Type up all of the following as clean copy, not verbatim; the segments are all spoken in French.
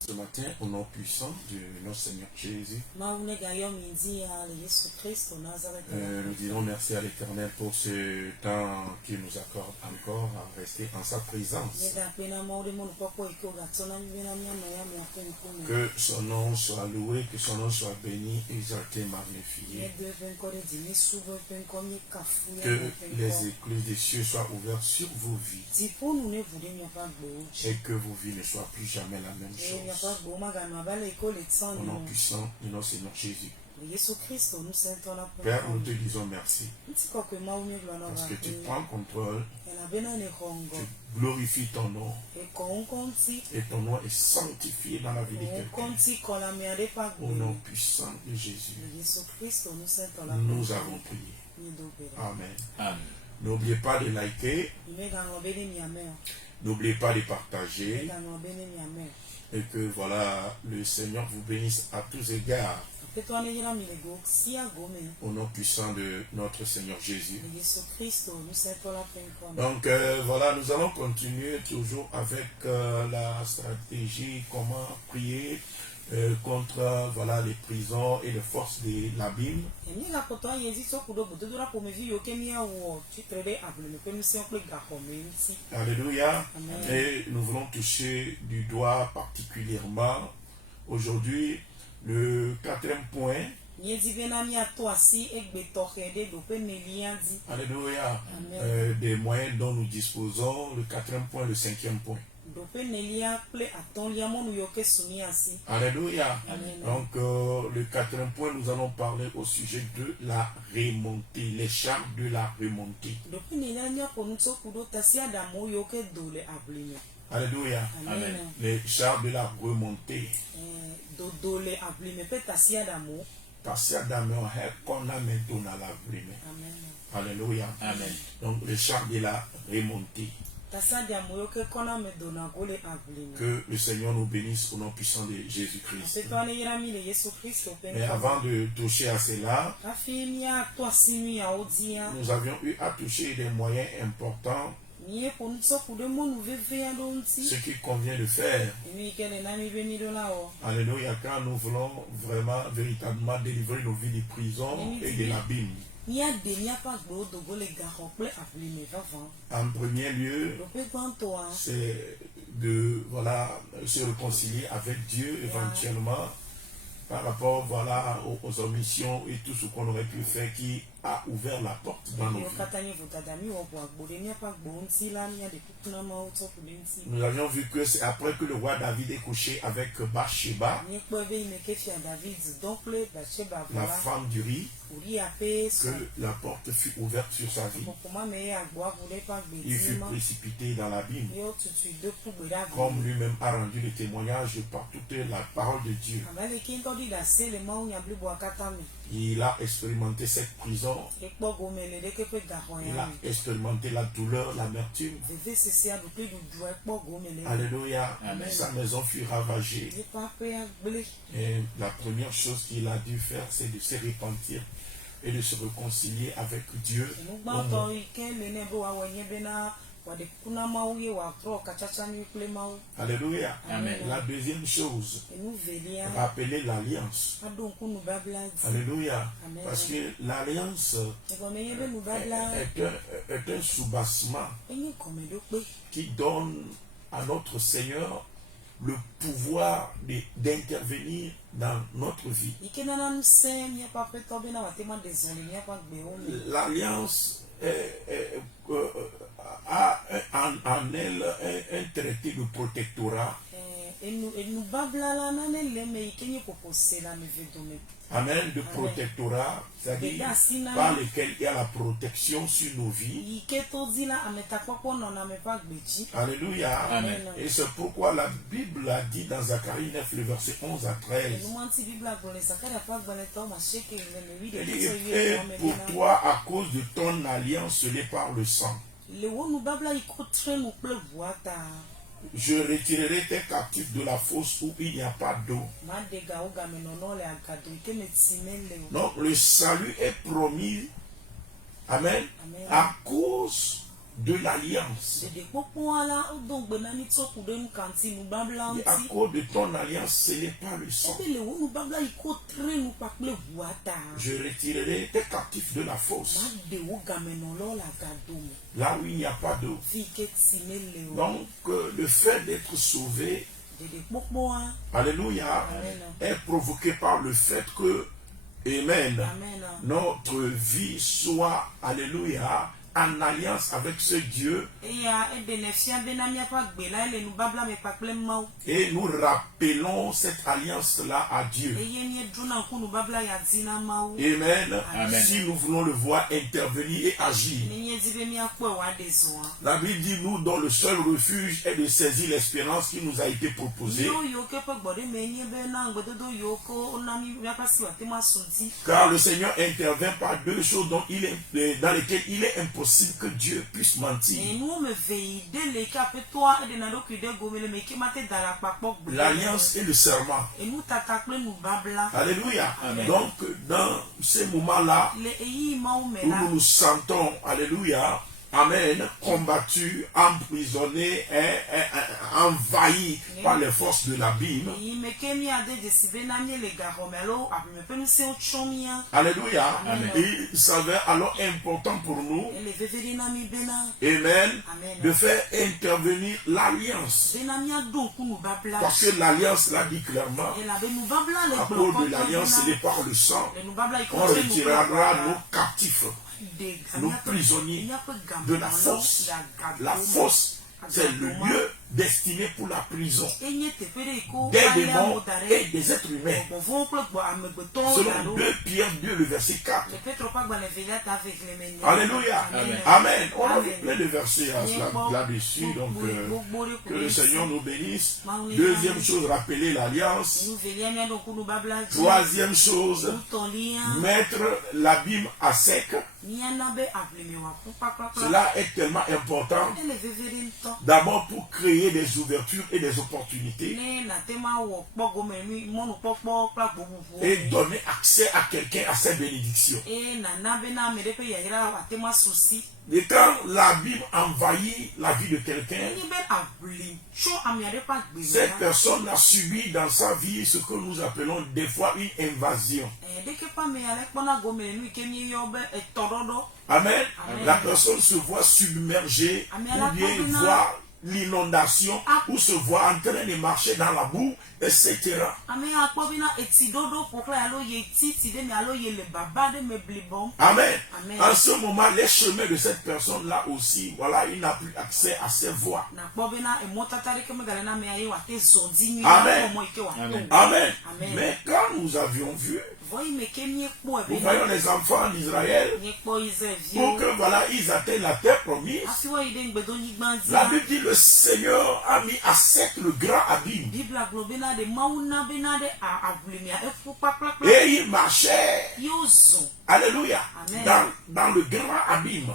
Ce matin, au nom puissant de notre Seigneur Jésus, nous disons merci à l'Éternel pour ce temps qu'il nous accorde encore à rester en sa présence. Que son nom soit loué, que son nom soit béni, exalté, magnifié. Que les écluses des cieux soient ouvertes sur vos vies. Et que vos vies ne soient plus jamais la même chose. Au nom puissant de notre Seigneur Jésus. Père, nous te disons merci. Parce que tu prends contrôle. Tu glorifies ton nom. Et ton nom est sanctifié dans la vie de quelqu'un. Au nom puissant de Jésus. Nous avons prié. Amen. Amen. N'oubliez pas de liker. N'oubliez pas de partager. Et que voilà, le Seigneur vous bénisse à tous égards. Au nom puissant de notre Seigneur Jésus. Donc voilà, nous allons continuer toujours avec la stratégie, comment prier contre voilà, les prisons et les forces de l'abîme. Alléluia. Amen. Et nous voulons toucher du doigt particulièrement aujourd'hui le 4e point. Alléluia. Des moyens dont nous disposons, le 4e point, le 5e point. Alléluia. Donc le 4e point, nous allons parler au sujet de la remontée, les chars de la remontée. Alléluia. Amen. Les chars de la remontée. Alléluia. Amen. Donc les chars de la remontée. Que le Seigneur nous bénisse au nom puissant de Jésus-Christ. Mais avant de toucher à cela, nous avions eu à toucher des moyens importants. Ce qu'il convient de faire. Alléluia, car nous voulons vraiment, véritablement délivrer nos vies de prison et de l'abîme. En premier lieu, c'est de voilà, se réconcilier avec Dieu éventuellement par rapport voilà, aux omissions et tout ce qu'on aurait pu faire qui a ouvert la porte dans nos vies. Nous avions vu que c'est après que le roi David est couché avec Bathsheba, la femme d'Uri, que la porte fut ouverte sur sa vie. Il fut précipité dans l'abîme, comme lui-même a rendu le témoignage par toute la parole de Dieu. Il a expérimenté cette prison. Il a expérimenté la douleur, l'amertume. Alléluia. Amen. Sa maison fut ravagée. Et la première chose qu'il a dû faire, c'est de se repentir et de se réconcilier avec Dieu. Alléluia. Amen. La deuxième chose, rappeler l'alliance. Alléluia. Amen. Parce que l'alliance est un soubassement qui donne à notre Seigneur le pouvoir d'intervenir dans notre vie. L'alliance a en elle un traité de protectorat. Amen, de protectorat, c'est-à-dire par lequel il y a la protection sur nos vies. Alléluia. Amen. Et c'est pourquoi la Bible a dit dans Zacharie 9, le verset 11 à 13. Et pour toi, à cause de ton alliance scellée par le sang, je retirerai tes captifs de la fosse où il n'y a pas d'eau. Donc le salut est promis, amen, à cause de l'alliance. Et à cause de ton alliance, ce n'est pas le sang. Je retirerai tes captifs de la fosse, là où il n'y a pas d'eau. Donc, le fait d'être sauvé, alléluia, est provoqué par le fait que, amen, notre vie soit, alléluia, en alliance avec ce Dieu. Et nous rappelons cette alliance-là à Dieu. Amen. Amen. Si nous voulons le voir intervenir et agir. La Bible dit, nous, dont le seul refuge est de saisir l'espérance qui nous a été proposée. Car le Seigneur intervient par deux choses dans lesquelles il est impossible que Dieu puisse mentir. L'alliance et le serment. Alléluia. Amen. Donc, dans ces moments-là, où nous nous sentons, alléluia, amen, combattus, emprisonnés, envahis par les forces de l'abîme. Alléluia. Amen. Il s'avère alors important pour nous, amen, de faire intervenir l'alliance. Parce que l'alliance l'a dit clairement, à cause de l'alliance, ce n'est pas le sang. On retirera nos captifs, nos prisonniers de la fosse. La fosse, c'est le lieu destiné pour la prison des démons et des êtres humains. Selon 2 Pierre 2, le verset 4. Alléluia. Amen. Amen. On a vu plein de versets là-dessus. Donc, que le Seigneur nous bénisse. Deuxième chose, rappeler l'alliance. Troisième chose, mettre l'abîme à sec. Cela est tellement important. D'abord pour créer des ouvertures et des opportunités. Et donner accès à quelqu'un à ses bénédictions. Et quand l'abîme envahit la vie de quelqu'un, cette personne a subi dans sa vie ce que nous appelons des fois une invasion. Amen. La personne se voit submergée ou bien voit l'inondation ou se voit en train de marcher dans la boue, etc. Amen. En ce moment, les chemins de cette personne-là aussi, voilà, il n'a plus accès à ses voies. Amen. Amen. Mais quand nous avions vu, nous voyons les enfants d'Israël, pour que voilà, ils atteignent la terre promise. La Bible dit le Seigneur a mis à sec le grand abîme. Et il marchait, alléluia, dans le grand abîme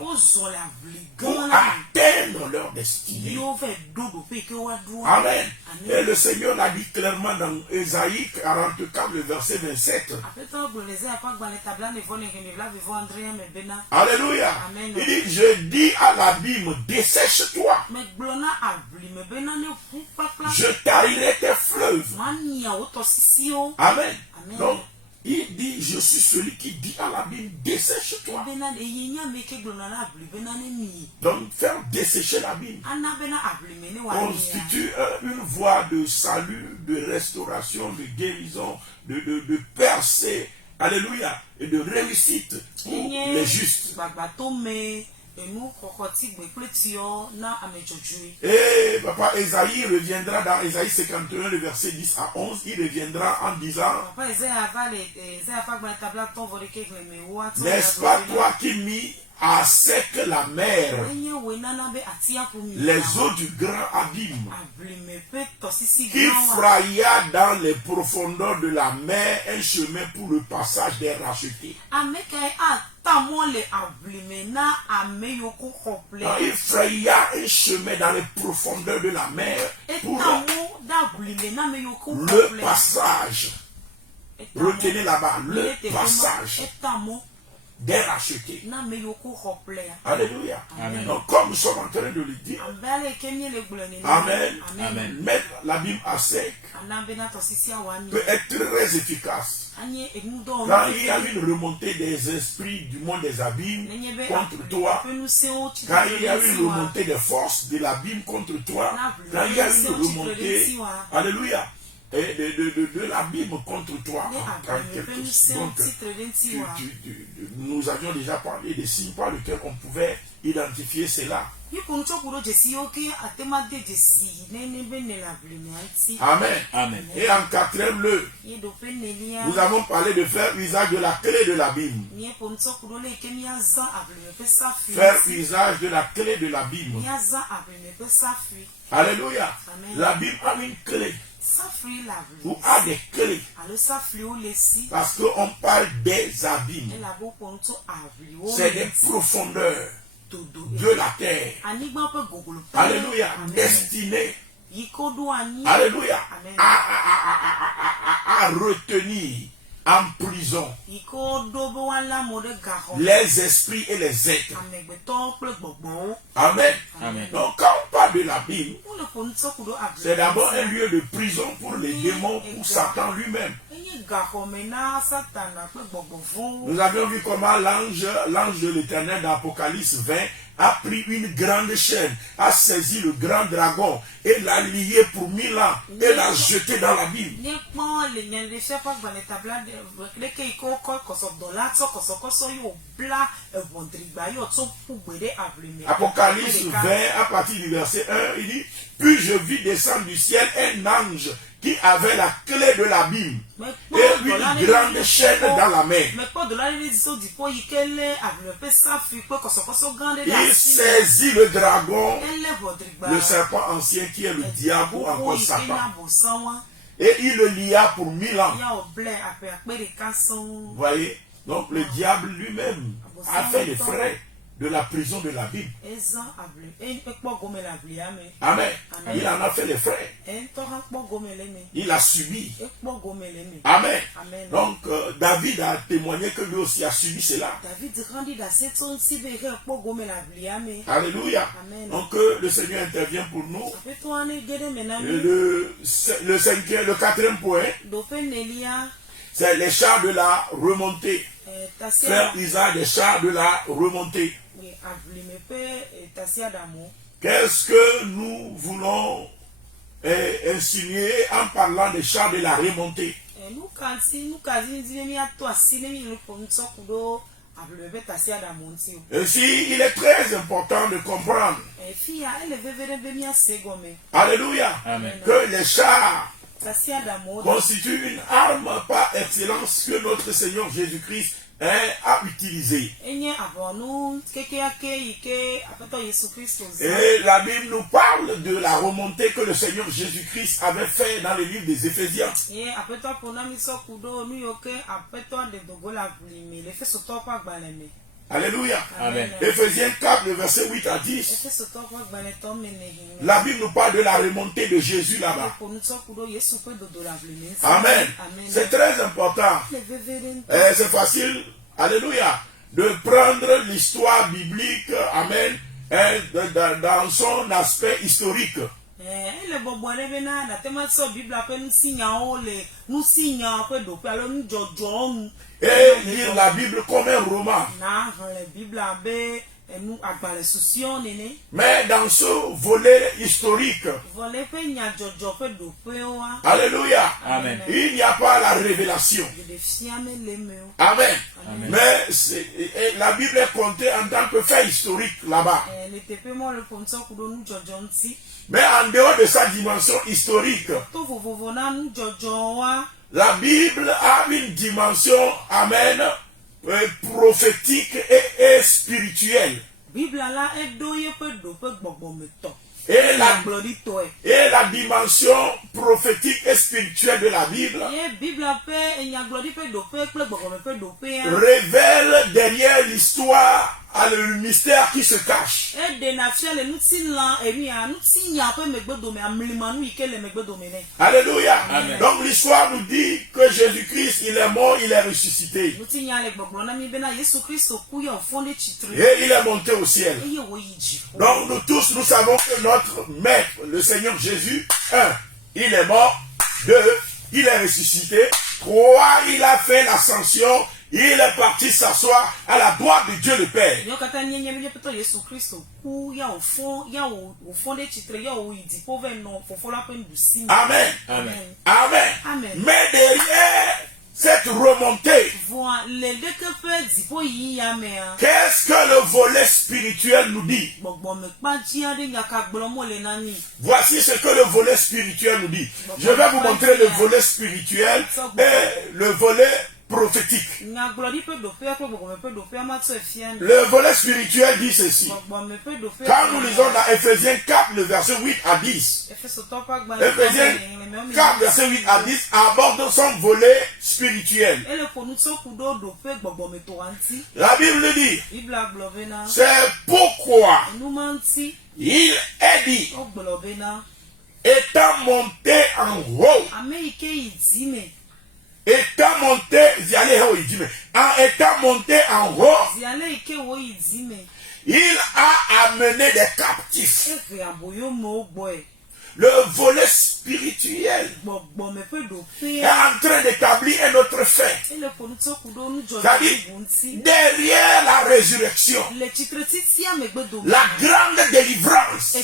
pour atteindre leur destinée. Amen. Et le Seigneur l'a dit clairement dans Ésaïe 44, le verset 27. Alléluia. Il dit, je dis à l'abîme, dessèche-toi. Je tarirai tes fleuves. Amen. Donc, il dit, je suis celui qui dit à l'abîme, dessèche-toi. Donc, faire dessécher l'abîme constitue une voie de salut, de restauration, de guérison, de percée, alléluia, et de réussite pour les justes. Et papa Esaïe reviendra dans Esaïe 51, le verset 10 à 11, il reviendra en disant, n'est-ce pas toi qui mis à sec la mer, les eaux du grand abîme, qui fraya dans les profondeurs de la mer un chemin pour le passage des rachetés. Il fraya un chemin dans les profondeurs de la mer pour le passage. Retenez là-bas, le passage des rachetés. Alléluia. Amen. Donc, comme nous sommes en train de le dire, Amen. Amen. Mettre l'abîme à sec peut être très efficace. Quand il y a une remontée des esprits du monde des abîmes contre toi, quand il y a une remontée des forces de l'abîme contre toi, quand il y a une remontée, alléluia, de l'abîme contre toi, donc, nous avions déjà parlé des signes par lesquels on pouvait identifier cela. Amen. Amen. Et en quatrième lieu, nous avons parlé de faire usage de la clé de l'abîme. Faire usage de la clé de l'abîme. Alléluia. L'abîme a une clé. Ou a des clés. Parce qu'on parle des abîmes. C'est des profondeurs de la terre. Alléluia. Destinées. Alléluia. À retenir en prison les esprits et les êtres. Amen. Amen. Donc quand on parle de l'abîme, c'est d'abord un lieu de prison pour les démons, pour Satan lui-même. Nous avions vu comment l'ange de l'Éternel d'Apocalypse 20 a pris une grande chaîne, a saisi le grand dragon et l'a lié pour 1000 ans et l'a jeté dans l'abîme. Apocalypse 20 à partir du verset 1, il dit: puis je vis descendre du ciel un ange qui avait la clé de l'abîme et une grande chaîne dans la main. Il saisit le dragon, le serpent ancien qui est le diable ou encore Satan, et il le lia pour 1000 ans. Vous voyez, donc le diable lui-même a fait les frais de la prison de l'abîme. Amen. Il en a fait les frais. Il a subi. Amen. Donc David a témoigné que lui aussi a subi cela. Alléluia. Donc le Seigneur intervient pour nous. Le quatrième point, c'est les chars de la remontée. Faire usage des chars de la remontée. Qu'est-ce que nous voulons insinuer en parlant des chars de la remontée? Ainsi, il est très important de comprendre, alléluia, que les chars constituent une arme par excellence que notre Seigneur Jésus-Christ a utilisé. Et la Bible nous parle de la remontée que le Seigneur Jésus-Christ avait fait dans le livre des Éphésiens. Alléluia. Amen. Éphésiens 4, le verset 8 à 10. La Bible nous parle de la remontée de Jésus là-bas. Amen. C'est très important. C'est facile, alléluia, de prendre l'histoire biblique, amen, dans son aspect historique. Et lire la Bible comme un roman. Mais dans ce volet historique, alléluia, amen, il n'y a pas la révélation. Amen. Amen. Mais la Bible est comptée en tant que fait historique là-bas. Mais en dehors de sa dimension historique, la Bible a une dimension, amen, prophétique et spirituelle. Et la dimension prophétique et spirituelle de la Bible révèle derrière l'histoire, à le mystère qui se cache. Alléluia. Amen. Donc l'histoire nous dit que Jésus-Christ, il est mort, il est ressuscité. Et il est monté au ciel. Donc nous tous, nous savons que notre Maître, le Seigneur Jésus, 1, il est mort. 2, il est ressuscité. 3, il a fait l'ascension. Il est parti s'asseoir à la droite de Dieu le Père. Amen. Amen. Amen. Amen. Mais derrière cette remontée, qu'est-ce que le volet spirituel nous dit? Voici ce que le volet spirituel nous dit. Je vais vous montrer le volet spirituel et le volet prophétique. Le volet spirituel dit ceci. Quand nous lisons dans Ephésiens 4, le verset 8 à 10, Ephésiens 4, verset 8 à 10 aborde son volet spirituel. La Bible dit, c'est pourquoi il est dit, étant monté en haut, étant monté en haut, il a amené des captifs. Le volet spirituel est en train d'établir un autre fait. C'est-à-dire, derrière la résurrection, la grande délivrance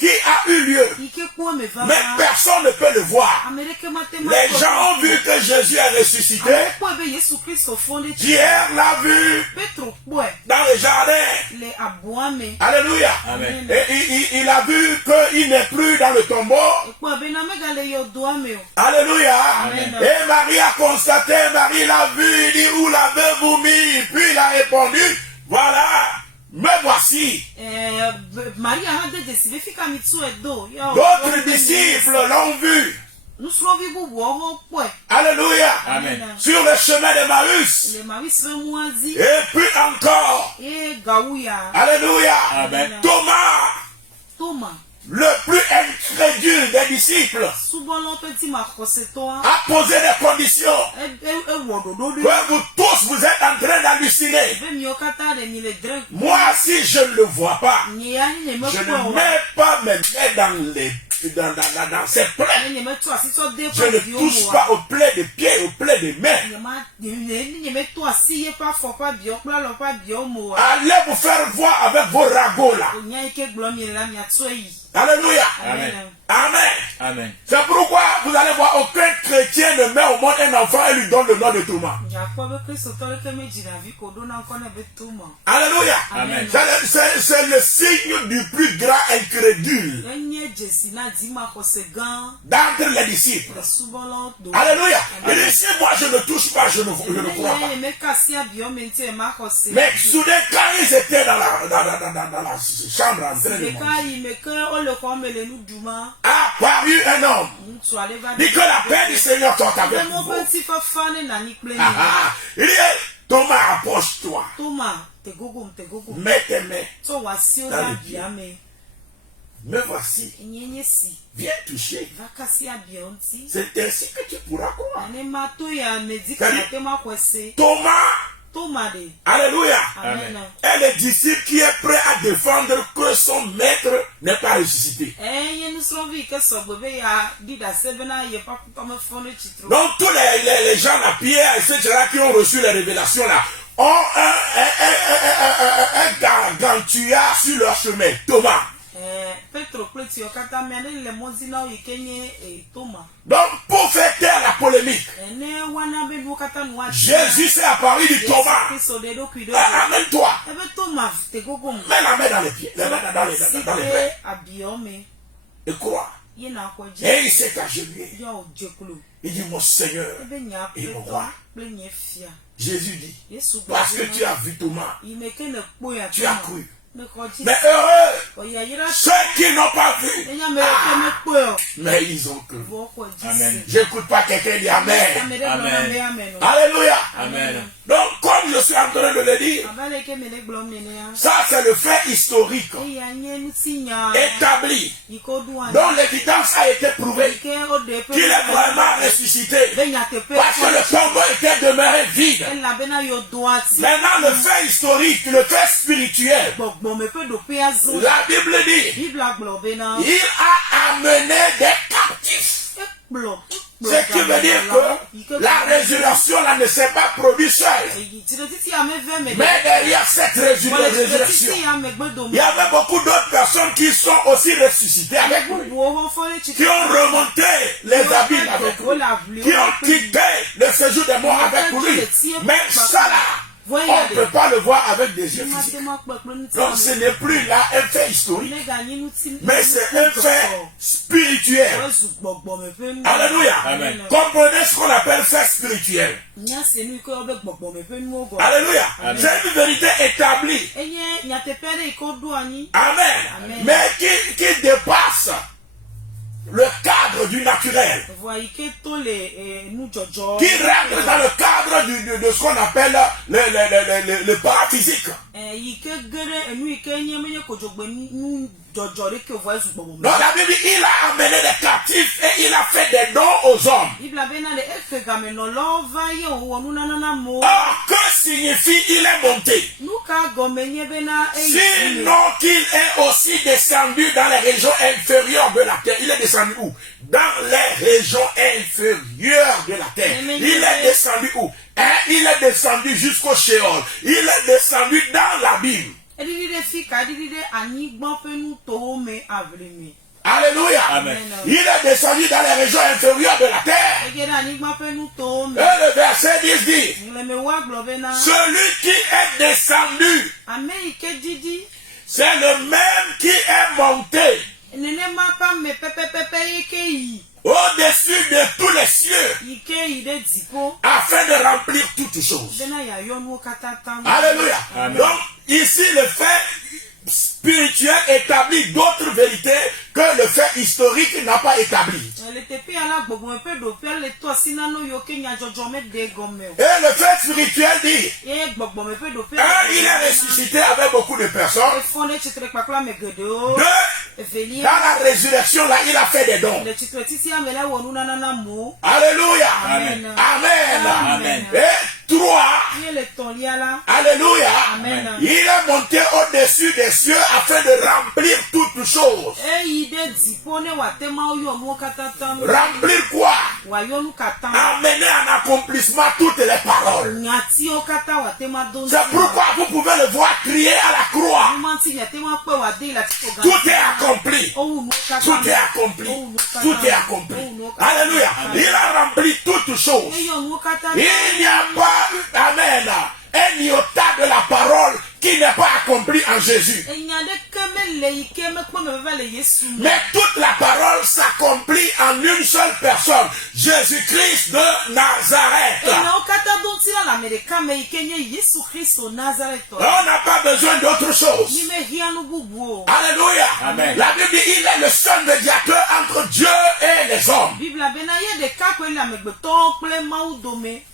qui a eu lieu, mais personne ne peut le voir. Les gens ont vu que Jésus est ressuscité. Pierre l'a vu dans le jardin. Alléluia. Amen. Et il a vu qu'il n'est plus dans le tombeau. Alléluia. Amen. Et Marie a constaté, Marie l'a vu, il dit, où l'avez-vous mis? Puis il a répondu, voilà. Me voici. D'autres disciples l'ont vu. Alléluia. Amen. Sur le chemin d'Emmaüs. Et puis encore. Alléluia. Amen. Thomas, le plus incrédule des disciples, a posé des conditions que vous tous vous êtes en train d'halluciner. Moi, si je ne le vois pas, je ne mets pas mes mains dans ses plaies. Je ne touche pas aux plaies de pieds, aux plaies de mains. Allez vous faire voir avec vos ragots là. Alléluia. Amen. Amen. Amen. C'est pourquoi vous allez voir aucun chrétien ne met au monde un enfant et lui donne le nom de Thomas. Alléluia. Amen. C'est le signe du plus grand incrédule d'entre les disciples. Alléluia. Il dit, si moi je ne touche pas, je ne crois pas. Mais soudain, quand ils étaient dans la chambre en train de manger, a apparu un homme. Dit que la paix du Seigneur soit avec vous. Il dit, Thomas, approche-toi. Mets tes mains dans les pieds. Me voici. Viens toucher. C'est ainsi que tu pourras croire. Thomas, alléluia, Amen. est le disciple qui est prêt à défendre que son maître n'est pas ressuscité. Donc tous les gens là, Pierre, etc., qui ont reçu les révélations là, ont un gargantua sur leur chemin, Thomas. Donc pour faire taire la polémique, Jésus s'est apparu, dit Thomas, amène-toi, mets la main dans les pieds, dans les mains, et crois. Et il s'est agenouillé. Il dit, mon Seigneur et mon roi. Jésus dit, parce que tu as vu Thomas, tu as cru. Mais heureux ceux qui n'ont pas vu. Mais ils ont cru. Amen. J'écoute pas quelqu'un dire Amen. Amen. Alléluia. Amen. Donc, comme je suis en train de le dire, ça c'est le fait historique établi, dont l'évidence a été prouvée qu'il est vraiment ressuscité, parce que le tombeau était demeuré vide. Maintenant, le fait historique, le fait spirituel, la Bible dit, il a amené des captifs. Ce qui veut dire que la résurrection là ne s'est pas produite seule. Mais derrière cette résurrection, il y avait beaucoup d'autres personnes qui sont aussi ressuscitées avec lui, qui ont remonté les abîmes avec lui, qui ont quitté le séjour des morts avec lui. Mais ça là, on ne peut pas le voir avec des yeux physiques. Donc ce n'est plus là un fait historique, mais c'est un fait spirituel. Alléluia. Amen. Comprenez ce qu'on appelle fait spirituel. Alléluia. C'est une vérité établie. Amen. Mais qui dépasse le cadre du naturel, qui rentre dans le cadre de ce qu'on appelle le paraphysique. Donc la Bible dit il a amené des captifs et il a fait des dons aux hommes. Or, que signifie il est monté? Sinon qu'il est aussi descendu dans les régions inférieures de la terre. Il est descendu où? Dans les régions inférieures de la terre. Il est descendu où? Il est descendu jusqu'au Sheol. Il est descendu dans l'abîme. Alléluia. Amen. Il est descendu dans les régions inférieures de la terre. Et le verset 10 dit, celui qui est descendu, c'est le même qui est monté au-dessus de tous les cieux, afin de remplir toutes choses. Alléluia. Amen. Donc, ici, le fait spirituel établit d'autres vérités que le fait historique n'a pas établi. Et le fait spirituel dit, il est ressuscité avec beaucoup de personnes. Dans la résurrection, là, il a fait des dons. Alléluia. Amen. Amen. Amen. Et 3. Alléluia. Amen. Il est monté au-dessus des cieux afin de remplir toutes choses. Remplir quoi? Amener en accomplissement toutes les paroles. C'est pourquoi vous pouvez le voir crier à la croix. Tout est accompli. Tout est accompli. Tout est accompli. Alléluia. Il a rempli toutes choses. Il n'y a pas, amen, un iota de la parole qui n'est pas accompli en Jésus. Mais toute la parole s'accomplit en une seule personne, Jésus-Christ de Nazareth. On n'a pas besoin d'autre chose. Alléluia. Amen. La Bible dit il est le seul médiateur entre Dieu et les hommes.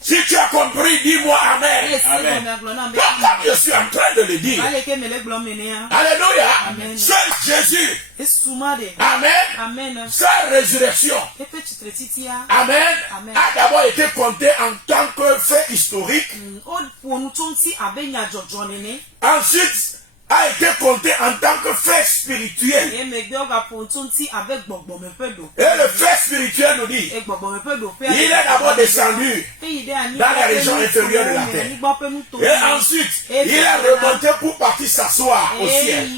Si tu as compris, dis-moi Amen. Amen. Donc, comme je suis en train de le dire, alléluia, seul Jésus, amen, amen, sa résurrection, amen, a d'abord été compté en tant que fait historique. Ensuite, a été compté en tant que fait spirituel. Et le fait spirituel nous dit, il est d'abord descendu dans la région inférieure de la terre. Et ensuite, il est remonté pour partir s'asseoir au ciel.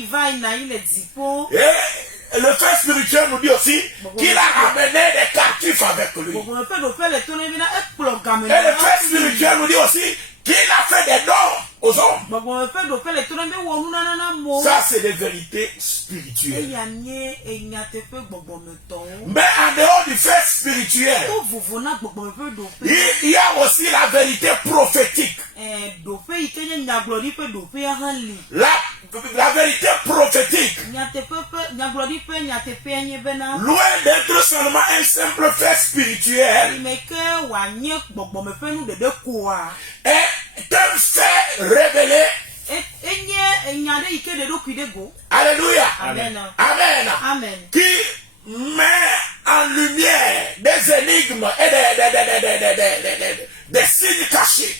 Et le fait spirituel nous dit aussi qu'il a amené des captifs avec lui. Et le fait spirituel nous dit aussi qu'il a fait des dons aux hommes. Ça, c'est des vérités spirituelles. Mais en dehors du fait spirituel, il y a aussi la vérité prophétique. la vérité prophétique, loin d'être seulement un simple fait spirituel, est un fait révélé. Alléluia. Amen. Amen. Amen. Qui met en lumière des énigmes et des signes cachés.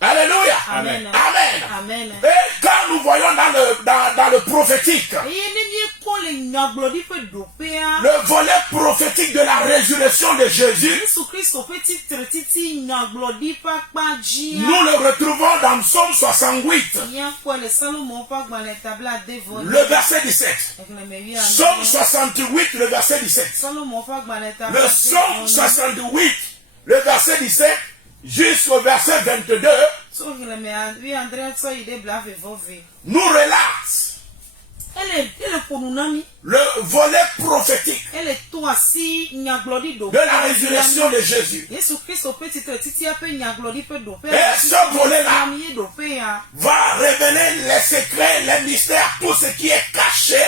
Alléluia. Amen. Amen. Amen. Et quand nous voyons dans le prophétique, le volet prophétique de la résurrection de Jésus, nous le retrouvons dans Psaume 68, le verset 17. Psaume 68, le verset 17. Le Psaume 68, le verset 17, jusqu'au verset 22, nous relate le volet prophétique de la résurrection de Jésus. Et ce volet-là va révéler les secrets, les mystères, tout ce qui est caché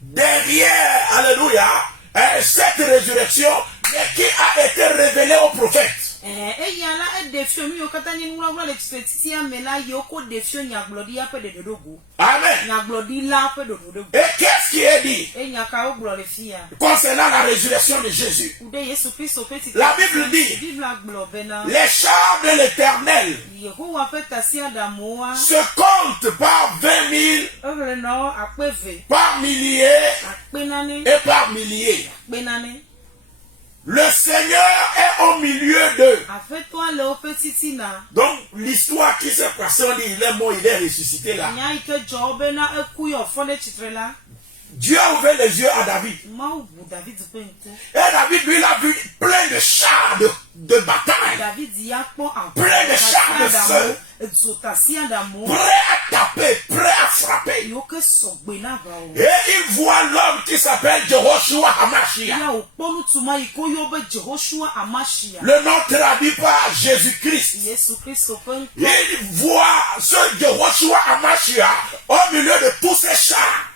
derrière, alléluia, cette résurrection, mais qui a été révélé aux prophètes. Amen. Et qu'est-ce qui est dit concernant la résurrection de Jésus? La Bible dit, les chars de l'Éternel se comptent par 20 000, par milliers et par milliers. Le Seigneur est au milieu d'eux. Donc, l'histoire qui s'est passée, on dit, il est mort, il est ressuscité là. Dieu a ouvert les yeux à David. Et David, lui, il a vu plein de chars de bataille. Plein de chars de feu. Prêt à taper, prêt à frapper. Et il voit l'homme qui s'appelle Jehoshua Hamashiach. Le nom traduit par Jésus-Christ. Il voit ce Jehoshua Hamashiach au milieu de tous ces chars.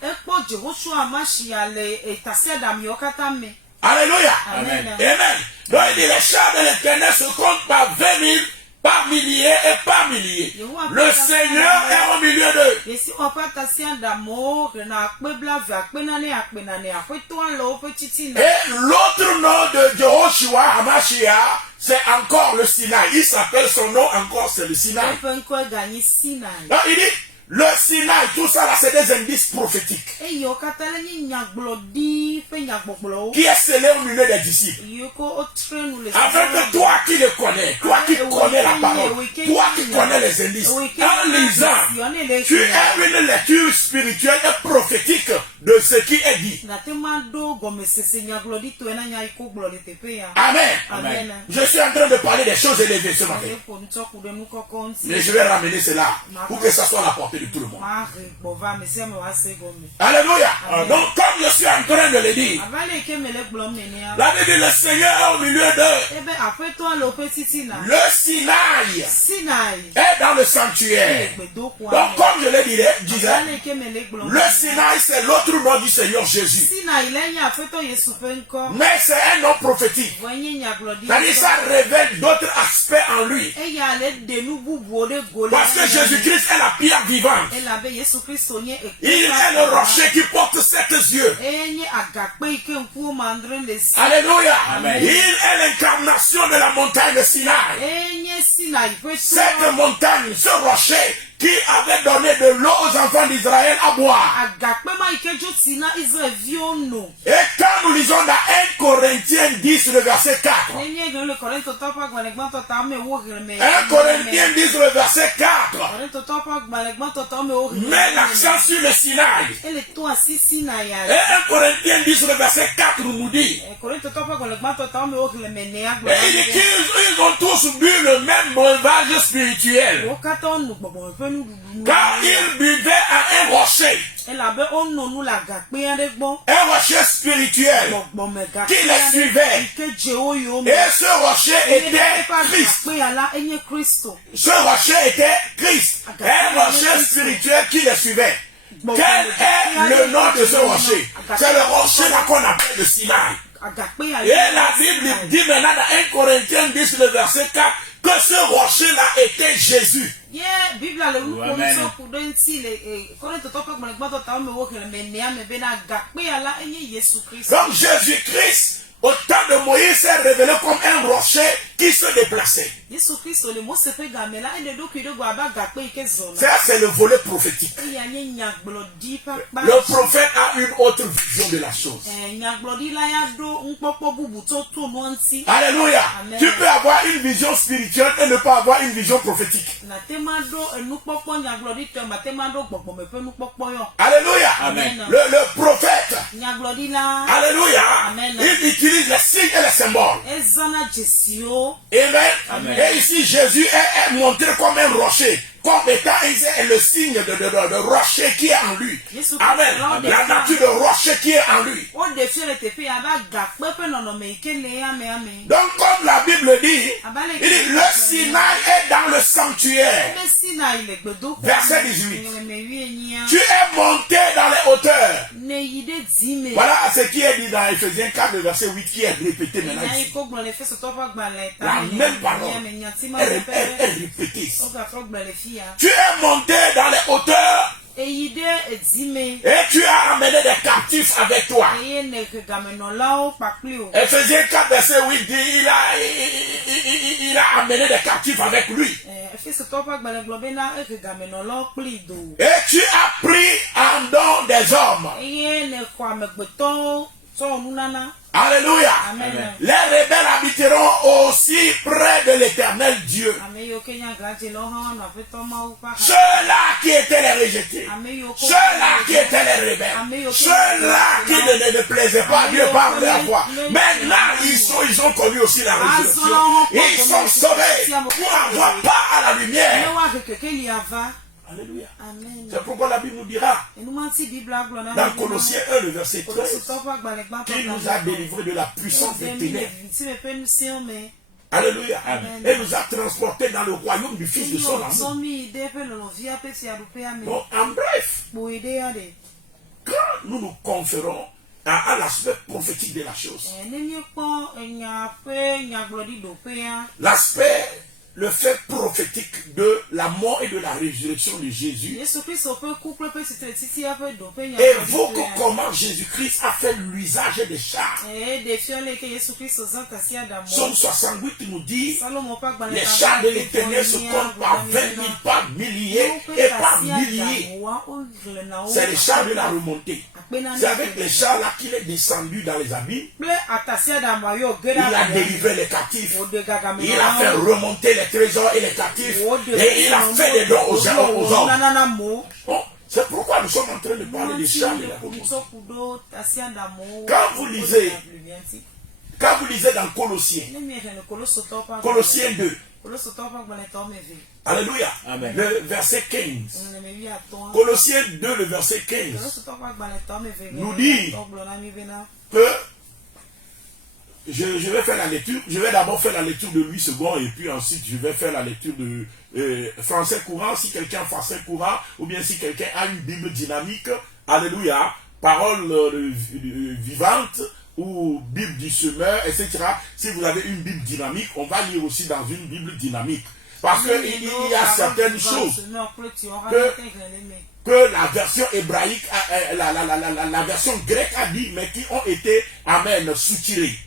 Alléluia. Amen. Amen. Donc il dit, les chars de l'Éternel se comptent par 20 000, par milliers et par milliers. Le Seigneur est au milieu d'eux. Et l'autre nom de Jehoshua Hamashiach, c'est encore le Sinaï. Il s'appelle son nom encore, c'est le Sinaï. Donc il dit, le Sinaï, tout ça là, c'est des indices prophétiques. Qui est scellé au milieu des disciples. Afin que toi qui le connais, toi qui connais la parole, toi qui connais les indices, en lisant, tu as une lecture spirituelle et prophétique de ce qui est dit. Amen. Amen. Je suis en train de parler des choses élevées ce matin. Mais je vais ramener cela pour que ça soit à la portée de tout le monde. Alléluia. Donc comme je suis en train de le dire, la Bible dit, le Seigneur est au milieu d'eux. Le Sinaï est dans le sanctuaire. Donc comme je le disais, le Sinaï c'est l'autre nom du Seigneur Jésus. Mais c'est un nom prophétique. C'est-à-dire ça révèle d'autres aspects en lui. Parce que Jésus-Christ est la pierre vivante. Il est le rocher qui porte 7 yeux. Alléluia. Amen. Il est l'incarnation de la montagne de Sinaï. Cette montagne, ce rocher qui avait donné de l'eau aux enfants d'Israël à boire. Et quand nous lisons dans 1 Corinthiens 10, le verset 4. 1 Corinthiens 10, le verset 4. Met l'accent sur le Sinaï. Et 1 Corinthiens 10, le verset 4 nous dit. Et il dit qu'ils ont tous bu le même breuvage spirituel. Car ils buvaient à un rocher. Un rocher spirituel qui les suivait. Et ce rocher était Christ. Ce rocher était Christ. Un rocher spirituel qui les suivait. Quel est le nom de ce rocher? C'est le rocher là qu'on appelle le Sinaï. Et la Bible dit maintenant dans 1 Corinthiens 10, le verset 4, que ce rocher-là était Jésus. Donc Jésus-Christ, au temps de Moïse, s'est révélé comme un rocher qui se déplaçait. Ça, c'est le volet prophétique. Le prophète a une autre vision de la chose. Alléluia. Tu peux avoir une vision spirituelle et ne pas avoir une vision prophétique. Alléluia. Amen. Le prophète, alléluia, il utilise les signes et les symboles. Amen. Amen. Et ici, Jésus est montré comme un rocher, comme étant le signe de rocher qui est en lui. Amen. Amen. La nature de rocher qui est en lui. Donc, comme la Bible dit, il dit, le Sinaï est dans le sanctuaire. Verset 18. Tu es monté dans les hauteurs. Voilà ce qui est dit dans Ephésiens 4, le verset 8, qui est répété maintenant ici. La même parole est répétée. Tu es monté dans les hauteurs. Et tu as amené des captifs avec toi. Ephésiens 4, verset 8 dit, il a amené des captifs avec lui. Et tu as pris en don des hommes. Alléluia. Amen. Les rebelles habiteront aussi près de l'éternel Dieu. Ceux-là qui étaient les rejetés, ceux-là qui étaient les rebelles, ceux-là qui ne plaisaient pas à Dieu par leur voix. Maintenant, ils ont connu aussi la résurrection. Ils sont sauvés pour avoir part à la lumière. Alléluia. Amen. C'est pourquoi la Bible nous dira dans Colossiens 1, le verset 13, qu'il nous a délivrés de la puissance des ténèbres. Alléluia. Amen. Et nous a transportés dans le royaume du Fils de son amour. Bon, en bref, quand nous nous conférons à l'aspect prophétique de la chose, l'aspect, le fait prophétique de la mort et de la résurrection de Jésus évoque comment Jésus-Christ a fait l'usage des chars. Psaume 68 nous dit, les chars de l'Éternel se comptent par 20 000, par milliers et par milliers. C'est les chars de la remontée. C'est avec les chars là qu'il est descendu dans les abîmes. Il a délivré les captifs. Il a fait remonter les trésors et les captifs. Et il a fait des dons aux hommes. Bon, c'est pourquoi nous sommes en train de parler des chars de la remontée. Quand vous lisez dans Colossiens 2, alléluia, amen, le verset 15. Colossiens 2, le verset 15 nous dit que je vais faire la lecture. Je vais d'abord faire la lecture de Louis II et puis ensuite je vais faire la lecture de français courant, si quelqu'un français courant, ou bien si quelqu'un a une Bible dynamique, alléluia, parole vivante, ou Bible du semeur, etc. Si vous avez une Bible dynamique, on va lire aussi dans une Bible dynamique. Parce qu'il y a certaines choses que la version hébraïque, la version grecque a dit, mais qui ont été, amen, soutirées.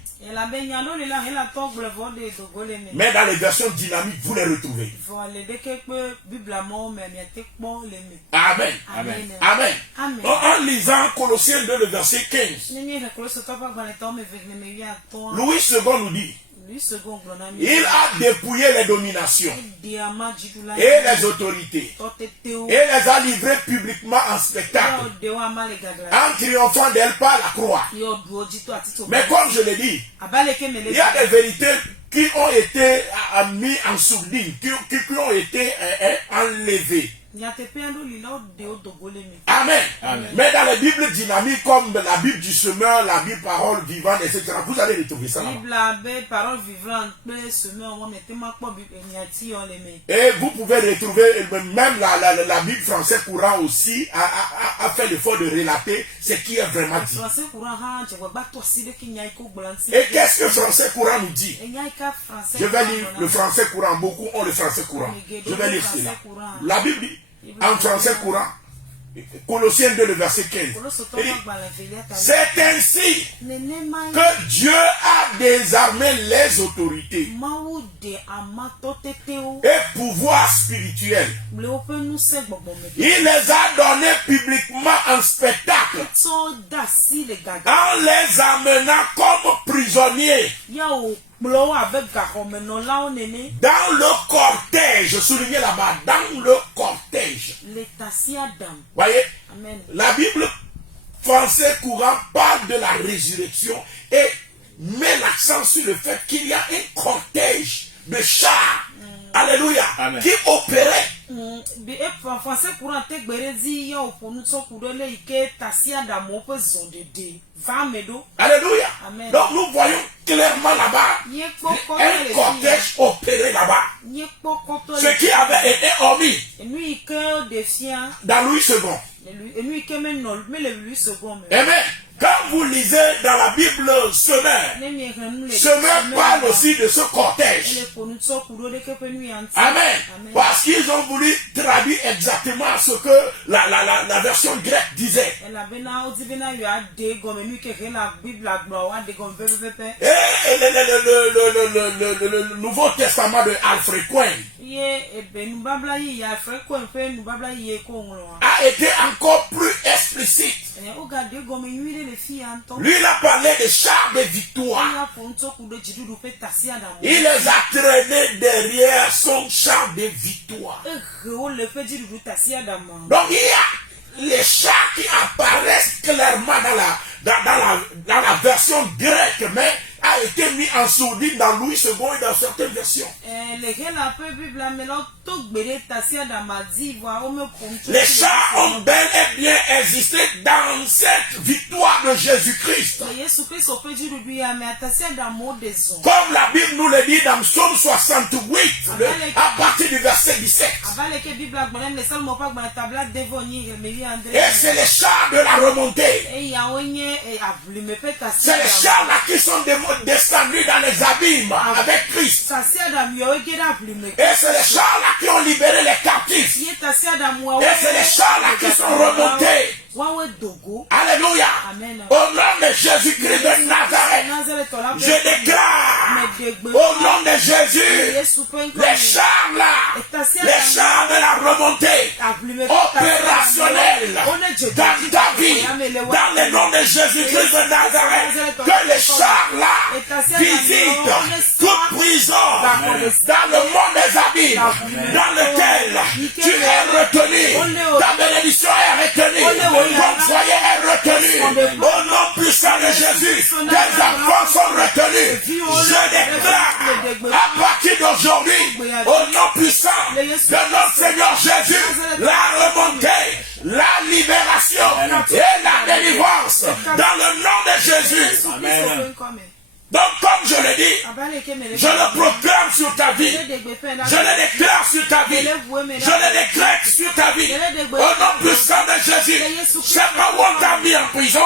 Mais dans les versions dynamiques, vous les retrouvez. Amen. Amen. Amen. En lisant Colossiens 2, le verset 15, Louis II nous dit, il a dépouillé les dominations et les autorités et les a livrées publiquement en spectacle en triomphant d'elles par la croix. Mais comme je l'ai dit, il y a des vérités qui ont été mises en sourdine, qui ont été enlevées. Amen. Amen. Mais dans les Bibles dynamiques comme la Bible du semeur, la Bible parole vivante, etc., vous allez retrouver ça. Et vous pouvez retrouver même la Bible français courant aussi a fait l'effort de relater ce qui est vraiment dit. Et qu'est-ce que le français courant nous dit? Je vais lire le français courant. Beaucoup ont le français courant. Je vais lire cela. La Bible dit en français courant, Colossiens 2, le verset 15. C'est ainsi que Dieu a désarmé les autorités et pouvoirs spirituels. Il les a donnés publiquement en spectacle en les amenant comme prisonniers dans le cortège. Soulignez là-bas, dans le cortège. Voyez, amen. La Bible français courant parle de la résurrection et met l'accent sur le fait qu'il y a un cortège de chars, alléluia, amen, qui opérait. Alléluia. Amen. Donc nous voyons clairement là-bas un cortège opéré là-bas. Ce qui avait été omis dans Louis II. Amen. Quand vous lisez dans la Bible semeur parle aussi de ce cortège. Amen. Parce qu'ils ont voulu traduire exactement ce que la version grecque disait. Et le Nouveau Testament de Alfred Cohen a été encore plus explicite. Lui, il a parlé des chars de victoire. Il les a traînés derrière son char de victoire. Donc il y a les chars qui apparaissent clairement dans la version grecque, mais a été mis en sourdine dans Louis II et dans certaines versions. Les chars ont bel et bien existé dans cette victoire de Jésus-Christ. Comme la Bible nous le dit dans Psaume 68, à partir du verset 17. Et c'est les chars de la remontée. C'est les chars là qui sont descendus dans les abîmes avec Christ. Et c'est les chars là qui ont libéré les captifs. Et c'est les chars là qui sont remontés. Alléluia. Amen. Au nom de Jésus-Christ de Nazareth, je déclare au nom de Jésus, les chars là, les chars de la remontée opérationnels dans ta vie, dans le nom de Jésus-Christ de Nazareth, que les chars là visitent toute prison dans le monde des abîmes dans lequel tu es retenu, ta bénédiction est retenue. Ton foyer est retenu. Au nom puissant de Jésus, tes enfants sont retenus. Je déclare à partir d'aujourd'hui, au nom puissant de notre Seigneur Jésus, la remontée, la libération et la délivrance dans le nom de Jésus. Amen. Donc, comme je l'ai dit, je le proclame sur ta vie. Je le déclare sur ta vie. Je le décrète sur ta vie. Au nom puissant de Jésus. C'est pas où on t'a mis en prison.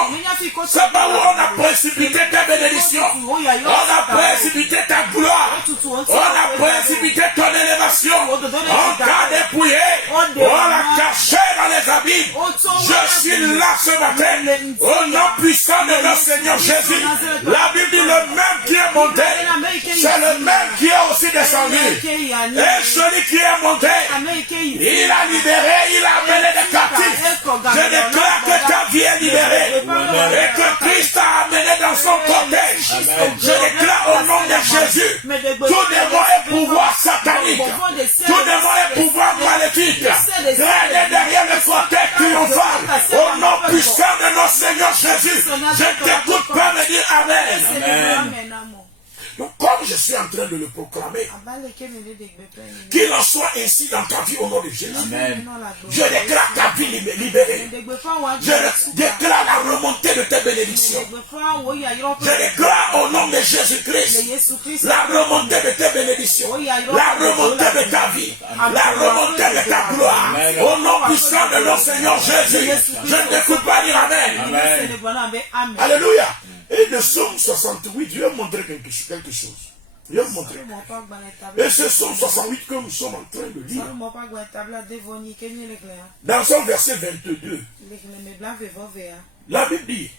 C'est pas où on a précipité tes bénédictions. On a précipité ta gloire. On a précipité ton élévation. On t'a dépouillé. On l'a caché dans les abîmes. Je suis là ce matin. Au nom puissant de notre Seigneur Jésus. La Bible dit le même qui est monté, c'est le même qui est aussi descendu. Et celui qui est monté, il a libéré, il a amené des captifs. Je déclare que ta vie est libérée et que Christ t'a amené dans son cortège. Je déclare au nom de Jésus, tout démon et pouvoir satanique, tout démon et pouvoir maléfique, traîner derrière le cortège triomphal, au nom puissant de notre Seigneur Jésus. Je t'écoute pas me dire Amen. Amen. Donc, comme je suis en train de le proclamer, qu'il en soit ainsi dans ta vie au nom de Jésus. Amen. Je déclare ta vie libérée. Je déclare la remontée de tes bénédictions. Je déclare au nom de Jésus-Christ la remontée de tes bénédictions, la remontée de ta vie, la remontée de ta gloire. Au nom puissant de notre Seigneur Jésus, je ne t'écoute pas dire Amen. Alléluia. Et le psaume 68, je vais montrer quelque chose. Je vais montrer. Et ce psaume 68 que nous sommes en train de lire, dans son verset 22, la Bible dit,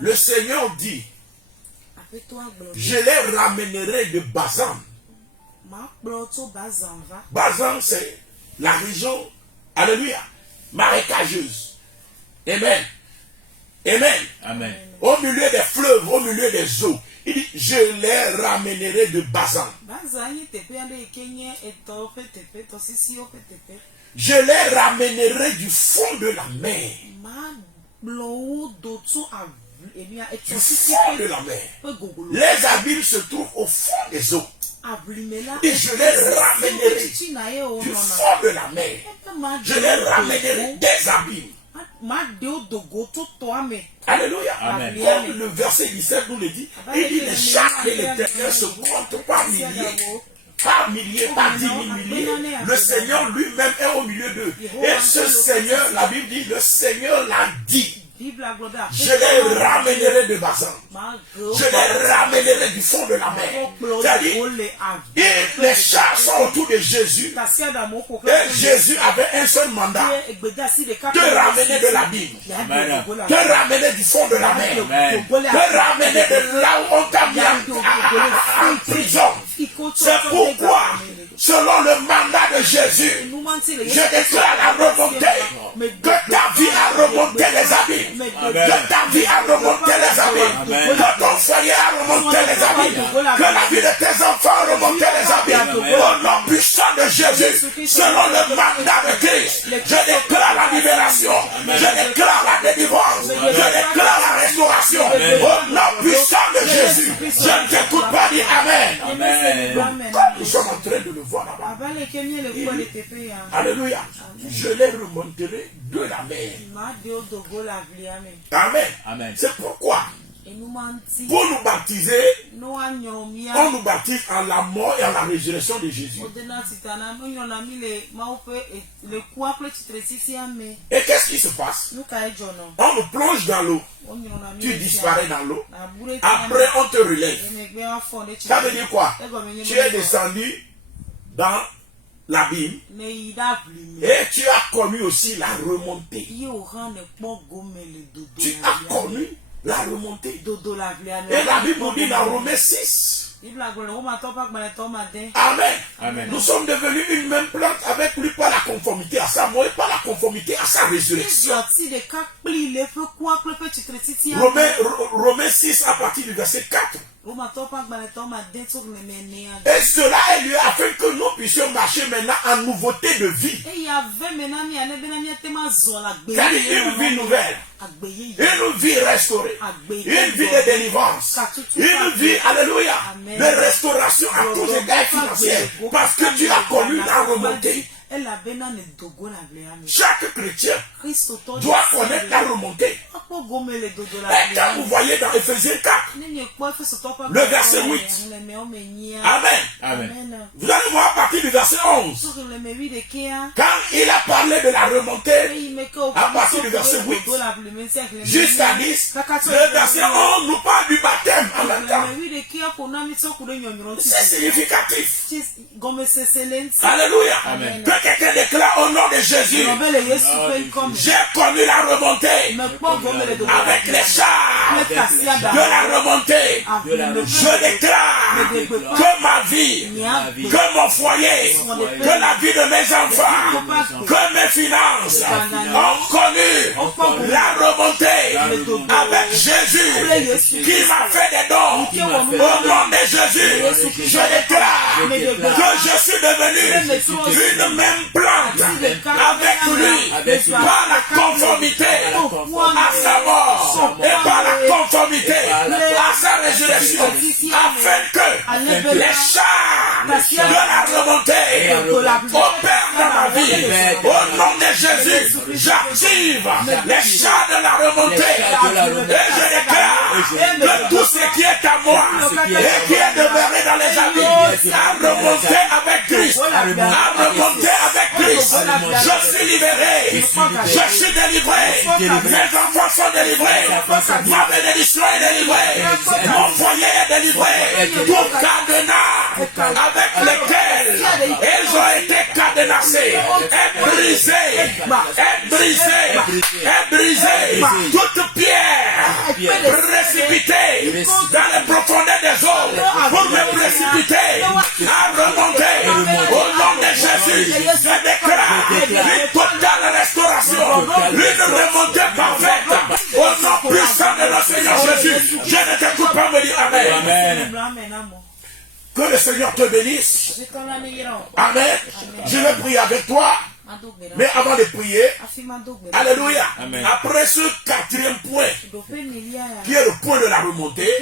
le Seigneur dit, je les ramènerai de Bazan. Bazan, c'est la région, alléluia, marécageuse. Amen. Amen. Amen. Au milieu des fleuves, au milieu des eaux. Il dit, je les ramènerai de Bazan. Je les ramènerai du fond de la mer. Du fond de la mer. Les abîmes se trouvent au fond des eaux. Et je les ramènerai du fond de la mer. Je les ramènerai des abîmes. Alléluia. Amen. Comme le verset 17 nous le dit, il dit les chars de l'Éternel se comptent par milliers, par 10 000 milliers. Le Seigneur lui-même est au milieu d'eux. Et ce Seigneur, la Bible dit, le Seigneur l'a dit. Je les ramènerai de Bazan. Je les ramènerai du fond de la mer. C'est-à-dire, les chars sont autour de Jésus. Et Jésus avait un seul mandat. Te ramener de l'abîme. Te ramener du fond de la mer. Te ramener de là où on t'a mis en prison. C'est pourquoi, selon le mandat de Jésus, je déclare la remontée. Que ta vie a remonté les abîmes. Que ta vie a remonté les abîmes. Que ton foyer a remonté les abîmes. Que la vie de tes enfants a remonté les abîmes. Au nom puissant de Jésus, selon le mandat de Christ, je déclare la libération. Je déclare la délivrance. Je déclare la restauration. Au nom puissant de Jésus, je ne t'écoute pas dire Amen. Comme nous sommes en train de le voir là-bas. Alléluia. Je les remonterai de la mer. Amen. Amen. C'est pourquoi, pour nous baptiser, on nous baptise en la mort et en la résurrection de Jésus. Et qu'est-ce qui se passe? On nous plonge dans l'eau. Tu disparais dans l'eau. Après, on te relève. Ça veut dire quoi? Tu es descendu dans l'abîme et tu as connu aussi la remontée. Tu as connu la remontée. Et la Bible nous dit dans Romains 6. Amen. Amen. Nous sommes devenus une même plante avec lui par la conformité à sa mort et par la conformité à sa résurrection. Romains 6 à partir du verset 4. Et cela est lieu afin que nous puissions marcher maintenant en nouveauté de vie. Car une vie nouvelle, une vie restaurée, une vie de délivrance, une vie, alléluia, de restauration à tous égards financiers. Parce que tu as connu la remontée. Chaque chrétien doit connaître la remontée. Et quand vous voyez dans Ephésiens 4, le verset 8, Amen. Amen. Vous allez voir à partir du verset 11, quand il a parlé de la remontée, à partir du verset 8 jusqu'à 10, le verset 11 nous parle du baptême en même temps. C'est significatif. Alléluia. Amen. Que quelqu'un déclare au nom de Jésus, j'ai connu la remontée avec les chars de la remontée. Je déclare que ma vie, que mon foyer, que la vie de mes enfants, que mes finances ont connu la remontée avec Jésus qui m'a fait des dons. Au nom de Jésus, je déclare que je suis devenu une même plante avec lui par la conformité à sa mort et par la conformité à sa résurrection, afin que les chars de la remontée opèrent dans ma vie. Au nom de Jésus, j'active les chars de la remontée et je déclare que tout ce qui est à moi et qui est demeuré dans les abîmes a remonté avec Christ. A remonté avec Christ. Je suis libéré. Je suis délivré. Mes enfants sont délivrés. Ma bénédiction est délivrée. Mon foyer est délivré. Tout cadenas avec lesquels ils ont été cadenassés est brisé. Est brisé. Est brisé. Toute pierre précipitée dans les profondeurs des eaux pour me précipiter à remonter. Au nom de Jésus, je déclare une totale restauration, une remontée parfaite. Au nom puissant de notre Seigneur Jésus, je ne t'écoute pas me dire Amen. Que le Seigneur te bénisse. Amen. Je vais prier avec toi. Mais avant de prier, alléluia, après ce quatrième point, qui est le point de la remontée,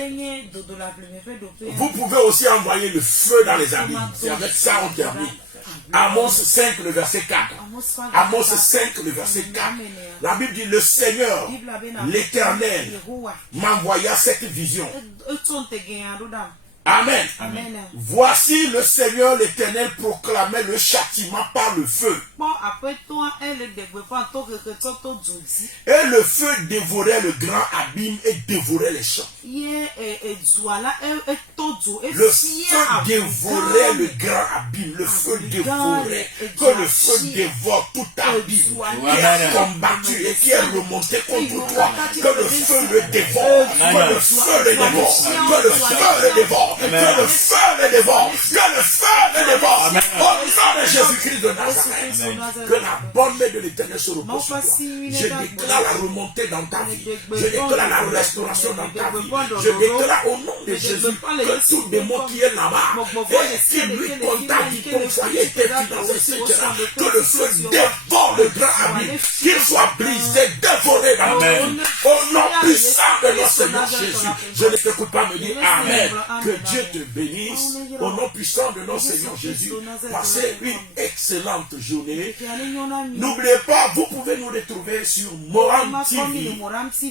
vous pouvez aussi envoyer le feu dans les abîmes. C'est avec ça on termine. Amos 5, le verset 4. Amos 5, le verset 4. La Bible dit, le Seigneur, l'Éternel, m'envoya cette vision. Amen. Amen. Voici le Seigneur l'Éternel proclamait le châtiment par le feu. Et le feu dévorait le grand abîme et dévorait les champs. Le feu dévorait le grand abîme. Le feu dévorait. Que le feu dévore tout abîme qui a combattu et qui est remonté contre toi. Que le feu le dévore. Que le feu le dévore. Que le feu le dévore. Que le feu le dévore. Que le feu le dévore. Au nom de Jésus-Christ de Nazareth. Que la bonne main de l'Éternel se repose sur toi. Je déclare la remontée dans ta vie. Je déclare la restauration dans ta vie. Je déclare au nom de Jésus que tout démon qui est là-bas et qui lui contacte ton foyer, tes finances, etc. Que le feu dévore le grand abîme. Qu'il soit brisé, dévoré dans le monde. Au nom puissant de notre Seigneur Jésus. Je ne t'écoute pas me dire Amen. Que Dieu te bénisse. Au nom puissant de notre Seigneur Jésus. Passez une excellente journée. N'oubliez pas, vous pouvez nous retrouver sur Moram TV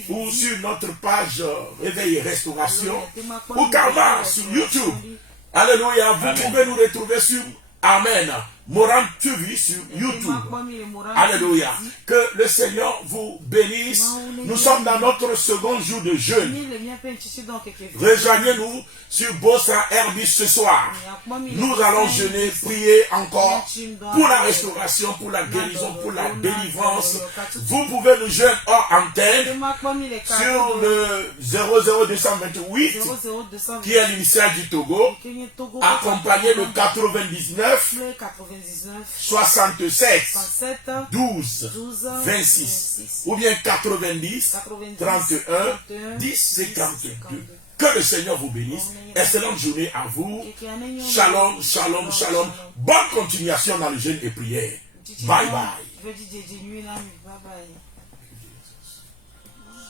ou sur notre page Réveil et Restauration ou carrément sur YouTube. Alléluia, vous pouvez nous retrouver sur Amen. Moram TV sur YouTube. Alléluia. Que le Seigneur vous bénisse. Nous sommes dans notre second jour de jeûne. Rejoignez-nous sur Bossa Herbis ce soir. Nous allons jeûner, prier encore pour la restauration, pour la guérison, pour la délivrance. Vous pouvez nous joindre hors antenne sur le 00228 qui est l'initial du Togo, accompagné de 99 67 12 26 ou bien 90 31 10 52. Que le Seigneur vous bénisse. Excellente journée à vous. Shalom, shalom, shalom. Bonne continuation dans le jeûne et prière. Bye bye.